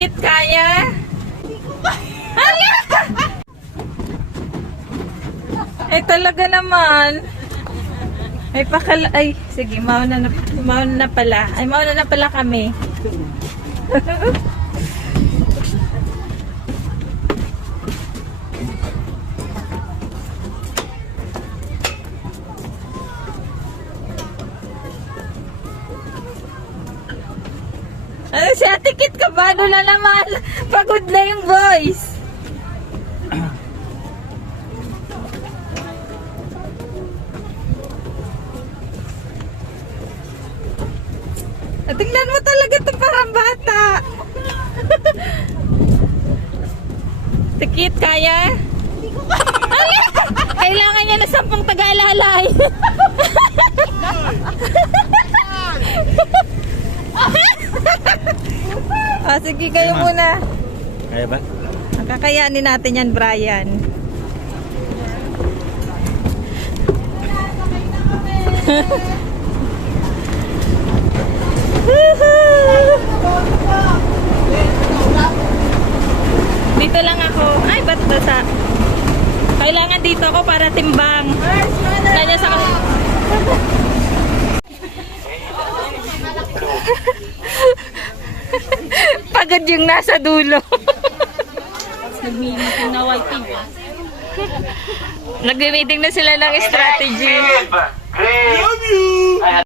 Kaya? Eh talaga naman. Ay, sige, mauna na pala. Ay, mauna na pala kami. Ano si Ate Kit, kabado na naman. Pagod na yung voice. Tingnan mo talaga ito parang bata. Tikit, kaya? Kailangan niya na 10 taga-alalay. Sige kayo muna. Kaya ba? Kakayanin natin yan, Brian. Dito lang ako. Ay, ba't basa? Kailangan dito ako para timbang. Kanya sa pagod yung nasa dulo. Nag-meeting na waiting. Nag-meeting na sila ng strategy. Love you!